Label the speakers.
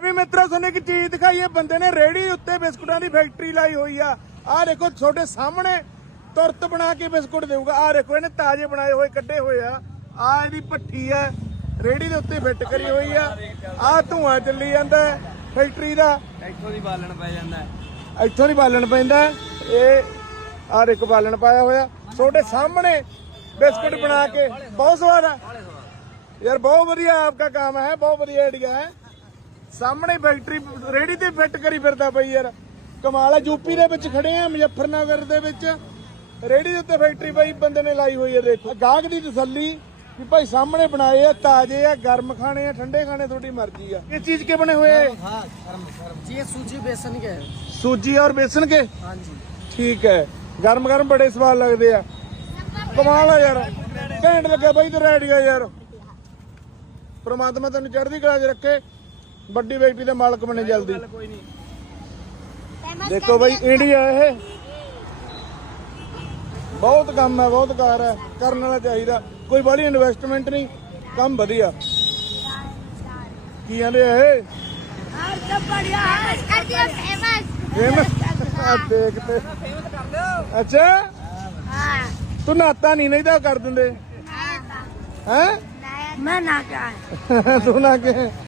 Speaker 1: ਵੀ ਮਿੱਤਰੋ ਤੁਹਾਨੂੰ ਇੱਕ ਚੀਜ਼ ਦਿਖਾਈਏ, ਬੰਦੇ ਨੇ ਰੇੜੀ ਉੱਤੇ ਬਿਸਕੁਟਾਂ ਦੀ ਫੈਕਟਰੀ ਲਾਈ ਹੋਈ ਆ। ਆਹ ਦੇਖੋ ਤੁਹਾਡੇ ਸਾਹਮਣੇ ਤੁਰਤ ਬਣਾ ਕੇ ਬਿਸਕੁਟ ਦੇਊਗਾ। ਆਹ ਦੇਖੋ ਇਹਨੇ ਤਾਜ਼ੇ ਬਣਾਏ ਹੋਏ ਕੱਢੇ ਹੋਏ ਆ। ਆਹ ਇਹਦੀ ਭੱਠੀ ਆ, ਰੇੜੀ ਦੇ ਉੱਤੇ ਫਿੱਟ ਕਰੀ ਹੋਈ ਆ। ਆਹ ਧੂਆਂ ਚੱਲੀ ਜਾਂਦਾ ਫੈਕਟਰੀ ਦਾ,
Speaker 2: ਇੱਥੋਂ ਦੀ ਬਾਲਣ ਪੈ ਜਾਂਦਾ,
Speaker 1: ਇੱਥੋਂ ਦੀ ਬਾਲਣ ਪੈਂਦਾ। ਇਹ ਆਹ ਦੇਖੋ ਬਾਲਣ ਪਾਇਆ ਹੋਇਆ ਤੁਹਾਡੇ ਸਾਹਮਣੇ ਬਿਸਕੁਟ ਬਣਾ ਕੇ। ਬਹੁਤ ਸਵਾਦ ਆ यार, बहुत बढ़िया आपका काम है, बहुत बढ़िया आइडिया है। सामने फैक्ट्री रेडी ते फिट करी फिरदा पई यार, कमाल है। यूपी दे विच खड़े हैं, मुजफ्फरनगर दे विच रेडी दे उत्ते फैक्ट्री भाई बंदे ने लाई हुई है। देखो गाहक दी तसल्ली कि भाई सामने बनाए आ, ताजे आ, गर्म खाने आ, ठंडे खाने, थोड़ी मर्जी आ। ये चीज के बने हुए
Speaker 2: ये सूजी बेसन के,
Speaker 1: सूजी और बेसन के।
Speaker 2: हाँ जी,
Speaker 1: ठीक है, गर्म गर्म बड़े स्वाद लगते आ। कमाल है यार, घैंट लगे भाई तेरा आइडिया यार। परमात्मा तेन चढ़दी कला च रखे, बड़ी बेटी दे मालक बने जल्दी। देखो भाई इंडिया है, बहुत काम है, बहुत कार है, करने वाला चाहिए। कोई बड़ी इन्वेस्टमेंट नहीं, काम बढ़िया। की आंदे फेमस देखते। अच्छा तू नहाता नहीं तो कर देंगे हैं?
Speaker 3: मैं ना क्या
Speaker 1: तू ना के